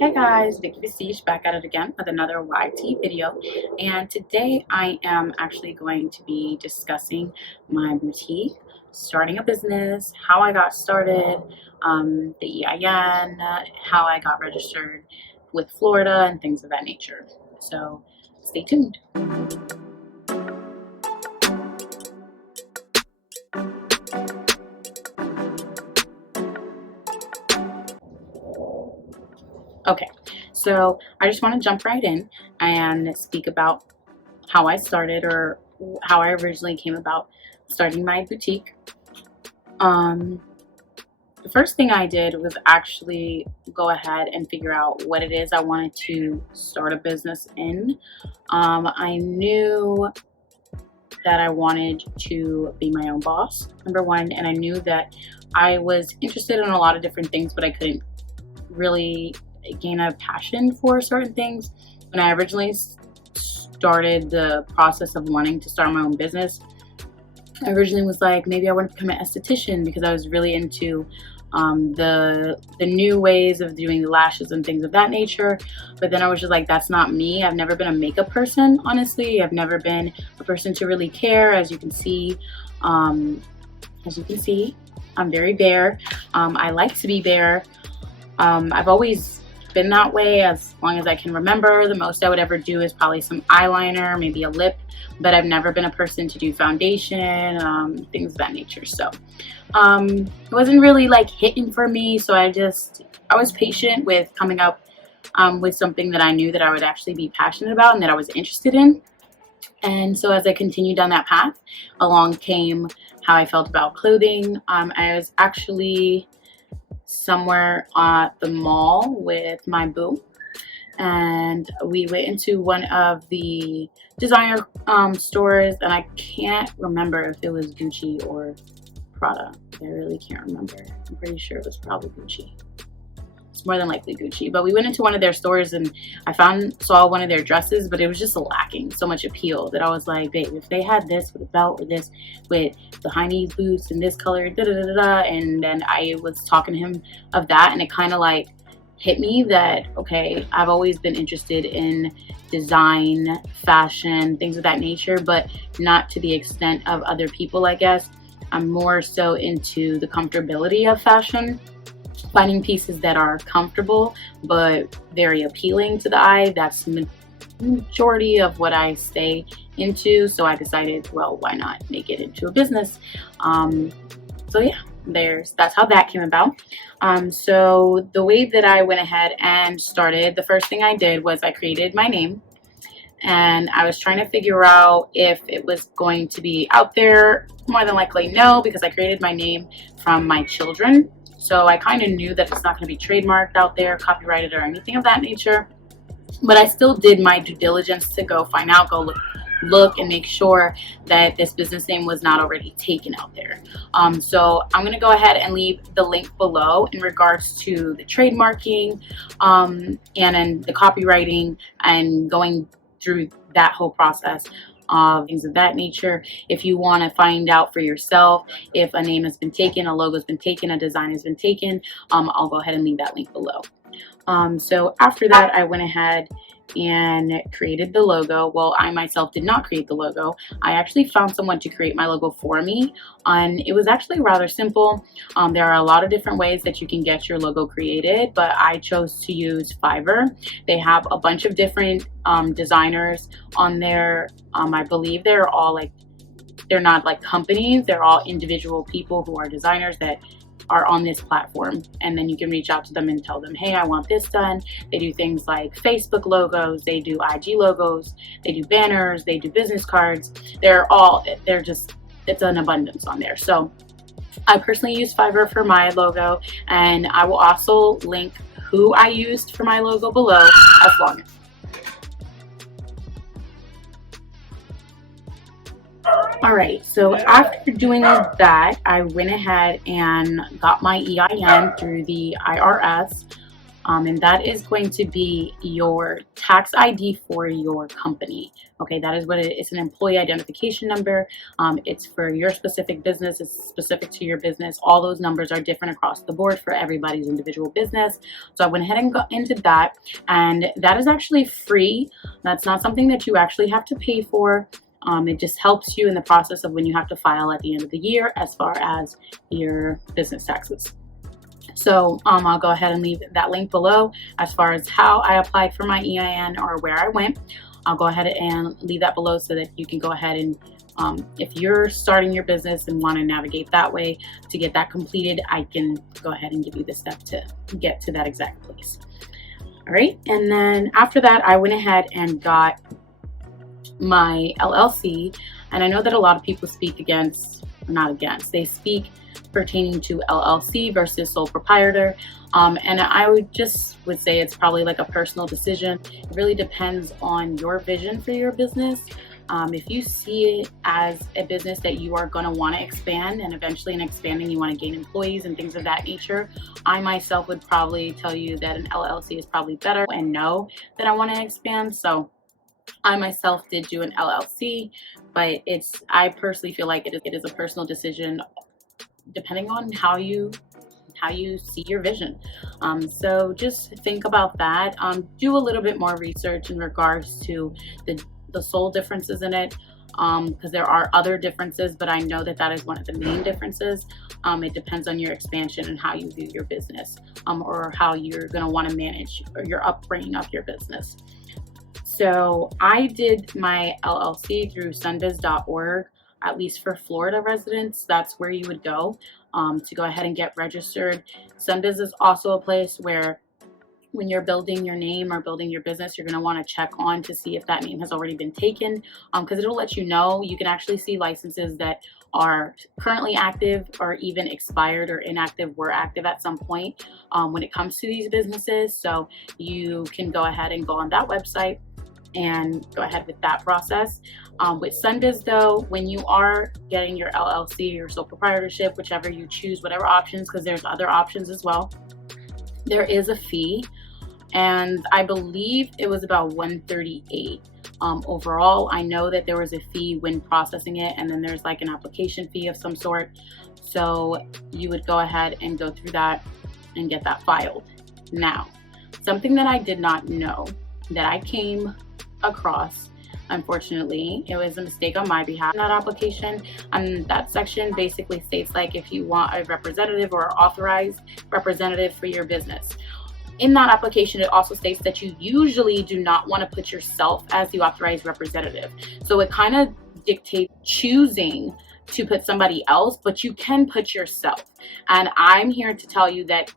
Hey guys, Vicky Beseech back at it again with another YT video, and today I am actually going to be discussing my boutique, starting a business, how I got started, the EIN, how I got registered with Florida, and things of that nature. So stay tuned. Okay, so I just want to jump right in and speak about how I started, or how I originally came about starting my boutique. The first thing I did was actually go ahead and figure out what it is I wanted to start a business in. I knew that I wanted to be my own boss, number one, and I knew that I was interested in a lot of different things, but I couldn't really gain a passion for certain things. When I originally started the process of wanting to start my own business, I originally was like, maybe I want to become an esthetician because I was really into the new ways of doing the lashes and things of that nature. But then I was just like, that's not me. I've never been a makeup person, honestly. I've never been a person to really care. As you can see, I'm very bare. I like to be bare. I've always been that way as long as I can remember. The most I would ever do is probably some eyeliner, maybe a lip, but I've never been a person to do foundation, things of that nature. So it wasn't really like hitting for me, so I was patient with coming up with something that I knew that I would actually be passionate about and that I was interested in. And so as I continued down that path, along came how I felt about clothing. I was actually somewhere at the mall with my boo, and we went into one of the designer stores, and I can't remember if it was Gucci or Prada. I really can't remember. I'm pretty sure it was probably Gucci. It's more than likely Gucci. But we went into one of their stores, and I saw one of their dresses, but it was just lacking so much appeal that I was like, babe, if they had this with a belt, or this with the high knee boots and this color, and then I was talking to him of that, and it kind of like hit me that, okay, I've always been interested in design, fashion, things of that nature, but not to the extent of other people, I guess. I'm more so into the comfortability of fashion, finding pieces that are comfortable but very appealing to the eye. That's the majority of what I stay into. So I decided, well, why not make it into a business? So yeah, that's how that came about. So the way that I went ahead and started, the first thing I did was I created my name. And I was trying to figure out if it was going to be out there. More than likely no, because I created my name from my children. So I kind of knew that it's not going to be trademarked out there, copyrighted, or anything of that nature. But I still did my due diligence to go find out, go look and make sure that this business name was not already taken out there. So I'm going to go ahead and leave the link below in regards to the trademarking and then the copywriting and going through that whole process of things of that nature. If you want to find out for yourself if a name has been taken, a logo has been taken, a design has been taken, I'll go ahead and leave that link below. So after that, I went ahead and created the logo. Well, I myself did not create the logo. I actually found someone to create my logo for me, and it was actually rather simple. There are a lot of different ways that you can get your logo created, but I chose to use Fiverr. They have a bunch of different designers on there. I believe they're not like companies, they're all individual people who are designers that are on this platform, and then you can reach out to them and tell them, hey, I want this done. They do things like Facebook logos, they do IG logos, they do banners, they do business cards. It's an abundance on there. So I personally use Fiverr for my logo, and I will also link who I used for my logo below as long. Alright, so after doing that, I went ahead and got my EIN through the IRS. and that is going to be your tax ID for your company. Okay, that is what it's an employee identification number. It's for your specific business. It's specific to your business. All those numbers are different across the board for everybody's individual business. So I went ahead and got into that, and that is actually free. That's not something that you actually have to pay for. It just helps you in the process of when you have to file at the end of the year as far as your business taxes. So I'll go ahead and leave that link below as far as how I applied for my EIN or where I went. I'll go ahead and leave that below so that you can go ahead and if you're starting your business and want to navigate that way to get that completed, I can go ahead and give you the step to get to that exact place. All right, and then after that, I went ahead and got my LLC, and I know that a lot of people speak against, not against, they speak pertaining to LLC versus sole proprietor, and I would say it's probably like a personal decision. It really depends on your vision for your business. If you see it as a business that you are going to want to expand, and eventually in expanding you want to gain employees and things of that nature, I myself would probably tell you that an LLC is probably better and know that I want to expand. So I myself did do an LLC, but I personally feel like it is a personal decision depending on how you see your vision. So just think about that. Do a little bit more research in regards to the sole differences in it, because there are other differences, but I know that is one of the main differences. It depends on your expansion and how you view your business, or how you're going to want to manage or your upbringing of your business. So I did my LLC through sunbiz.org. At least for Florida residents, that's where you would go to go ahead and get registered. Sunbiz is also a place where when you're building your name or building your business, you're going to want to check on to see if that name has already been taken, because it'll let you know. You can actually see licenses that are currently active or even expired or inactive, were active at some point when it comes to these businesses. So you can go ahead and go on that website and go ahead with that process. With Sunbiz though, when you are getting your LLC or sole proprietorship, whichever you choose, whatever options, because there's other options as well, there is a fee, and I believe it was about $138 overall. I know that there was a fee when processing it, and then there's like an application fee of some sort. So you would go ahead and go through that and get that filed. Now, something that I did not know that I came across, unfortunately, it was a mistake on my behalf. That application, and that section basically states like if you want a representative or authorized representative for your business. In that application, it also states that you usually do not want to put yourself as the authorized representative. So it kind of dictates choosing to put somebody else, but you can put yourself. And I'm here to tell you that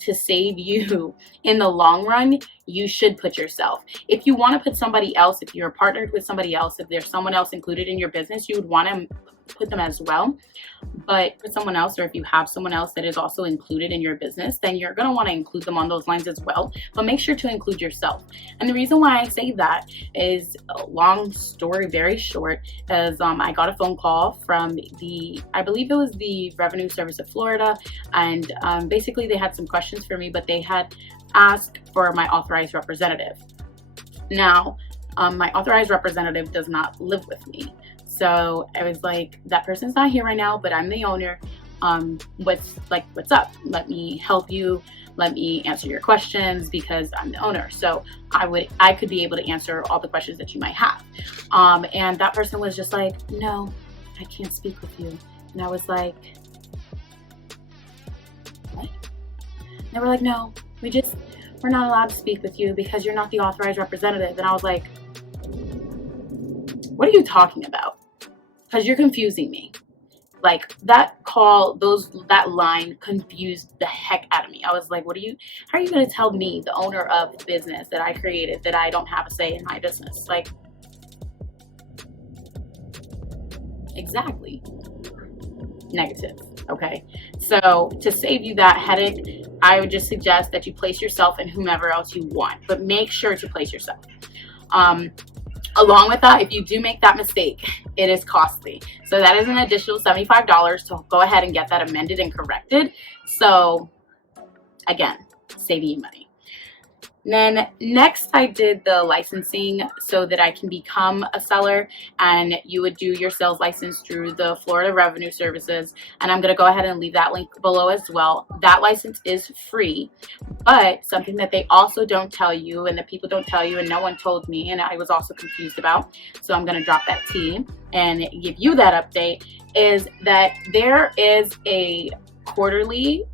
to save you in the long run, you should put yourself. If you want to put somebody else, if you're partnered with somebody else, if there's someone else included in your business, you would want to put them as well. But for someone else, or if you have someone else that is also included in your business, then you're going to want to include them on those lines as well. But make sure to include yourself. And the reason why I say that is a long story, very short, is I got a phone call from I believe it was the Revenue Service of Florida, and basically they had some questions for me, but they had asked for my authorized representative. Now, my authorized representative does not live with me. So I was like, that person's not here right now, but I'm the owner. What's up? Let me help you. Let me answer your questions because I'm the owner. So I could be able to answer all the questions that you might have. And that person was just like, no, I can't speak with you. And I was like, what? And they were like, no, we're not allowed to speak with you because you're not the authorized representative. And I was like, what are you talking about? Because you're confusing me. Like that call, that line confused the heck out of me. I was like, how are you going to tell me, the owner of the business that I created, that I don't have a say in my business? Like, exactly. Negative. Okay. So to save you that headache, I would just suggest that you place yourself and whomever else you want, but make sure to place yourself. Along with that, if you do make that mistake, it is costly. So that is an additional $75 to go ahead and get that amended and corrected. So again, saving you money. Then next I did the licensing so that I can become a seller, and you would do your sales license through the Florida Revenue Services, and I'm going to go ahead and leave that link below as well. That license is free, but something that they also don't tell you, and that people don't tell you, and no one told me, and I was also confused about, so I'm going to drop that tea and give you that update, is that there is a quarterly,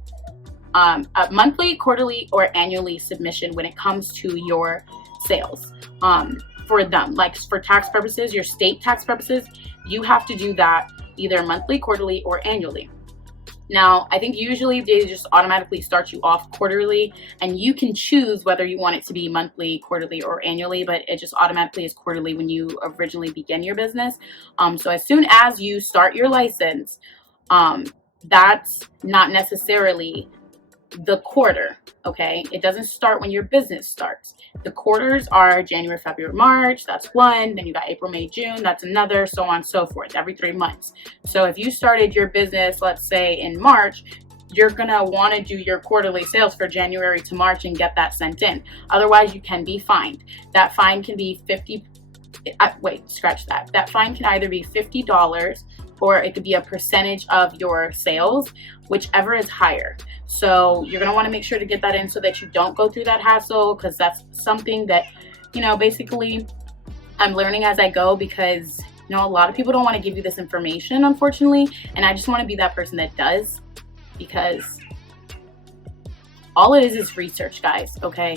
a monthly, quarterly, or annually submission when it comes to your sales. For them, like for tax purposes, your state tax purposes, you have to do that either monthly, quarterly, or annually. Now, I think usually they just automatically start you off quarterly, and you can choose whether you want it to be monthly, quarterly, or annually, but it just automatically is quarterly when you originally begin your business. So as soon as you start your license, that's not necessarily the quarter, okay? It doesn't start when your business starts. The quarters are January, February, March, that's one. Then you got April, May, June, that's another, so on and so forth, every 3 months. So if you started your business, let's say in March, you're gonna wanna do your quarterly sales for January to March and get that sent in. Otherwise, you can be fined. That fine can be That fine can either be $50 or it could be a percentage of your sales, whichever is higher. So you're going to want to make sure to get that in so that you don't go through that hassle, because that's something that, basically I'm learning as I go, because, a lot of people don't want to give you this information, unfortunately, and I just want to be that person that does, because all it is research, guys, okay?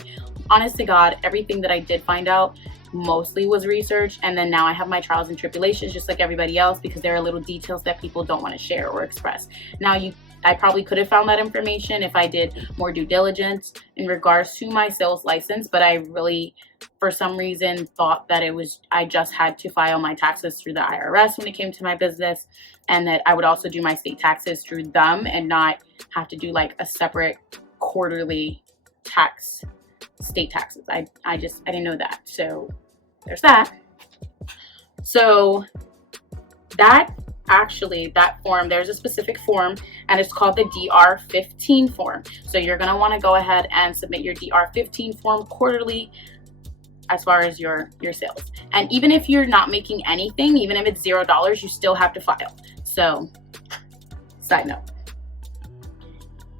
Honest to God, everything that I did find out mostly was research, and then now I have my trials and tribulations just like everybody else, because there are little details that people don't want to share or express. Now, I probably could have found that information if I did more due diligence in regards to my sales license, but I really, for some reason, thought that I just had to file my taxes through the IRS when it came to my business, and that I would also do my state taxes through them and not have to do like a separate quarterly state taxes. I didn't know that. So there's that. So that form, there's a specific form, and it's called the DR-15 form. So you're going to want to go ahead and submit your DR-15 form quarterly as far as your sales. And even if you're not making anything, even if it's $0, you still have to file. So, side note.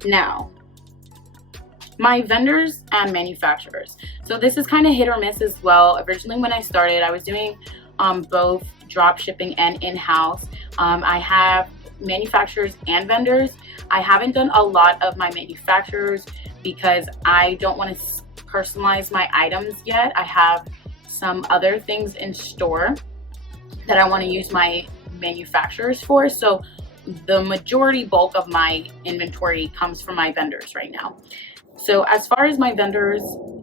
Now, my vendors and manufacturers. So this is kind of hit or miss as well. Originally when I started, I was doing both drop shipping and in-house. I have manufacturers and vendors. I haven't done a lot of my manufacturers because I don't want to personalize my items yet. I have some other things in store that I want to use my manufacturers for. So the majority bulk of my inventory comes from my vendors right now. So as far as my vendors,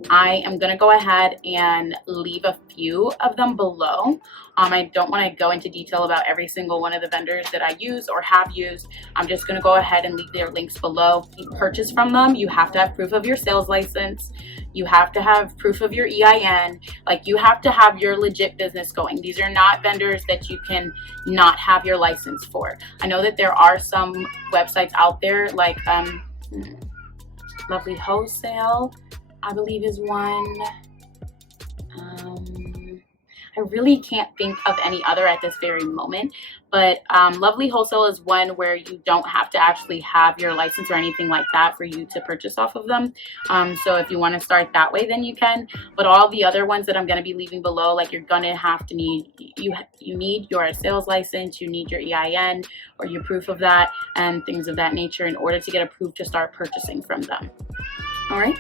I am going to go ahead and leave a few of them below. I don't want to go into detail about every single one of the vendors that I use or have used. I'm just going to go ahead and leave their links below. You purchase from them, you have to have proof of your sales license. You have to have proof of your EIN. Like, you have to have your legit business going. These are not vendors that you can not have your license for. I know that there are some websites out there like Lovely Wholesale, I believe, is one. I really can't think of any other at this very moment, but Lovely Wholesale is one where you don't have to actually have your license or anything like that for you to purchase off of them. So if you want to start that way, then you can. But all the other ones that I'm going to be leaving below, like, you're gonna have to need you need your sales license, you need your EIN or your proof of that, and things of that nature in order to get approved to start purchasing from them. All right.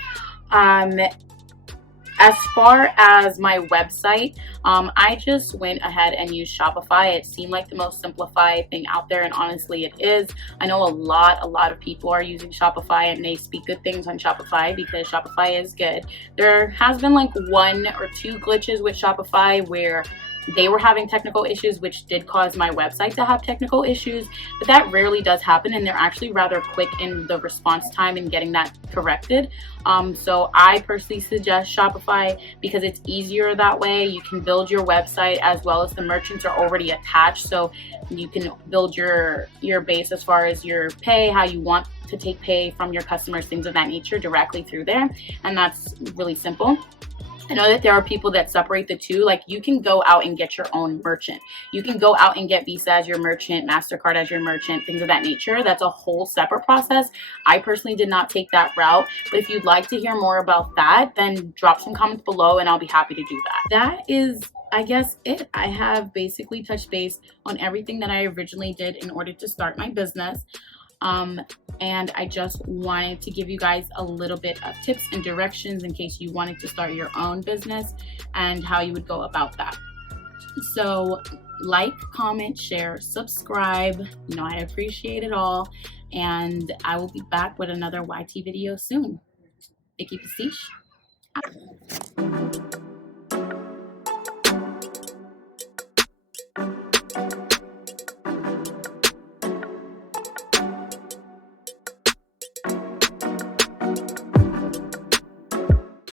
As far as my website, I just went ahead and used Shopify. It seemed like the most simplified thing out there, and honestly it is. I know a lot of people are using Shopify, and they speak good things on Shopify because Shopify is good. There has been like 1 or 2 glitches with Shopify where they were having technical issues, which did cause my website to have technical issues, but that rarely does happen, and they're actually rather quick in the response time and getting that corrected. So I personally suggest Shopify because it's easier that way. You can build your website as well as the merchants are already attached, so you can build your base as far as your pay, how you want to take pay from your customers, things of that nature, directly through there, and that's really simple. I know that there are people that separate the two. Like, you can go out and get your own merchant. You can go out and get Visa as your merchant, MasterCard as your merchant, things of that nature. That's a whole separate process. I personally did not take that route. But if you'd like to hear more about that, then drop some comments below and I'll be happy to do that. That is, I guess, it. I have basically touched base on everything that I originally did in order to start my business. And I just wanted to give you guys a little bit of tips and directions in case you wanted to start your own business and how you would go about that. So like, comment, share, subscribe. You know, I appreciate it all. And I will be back with another YT video soon. Aqui,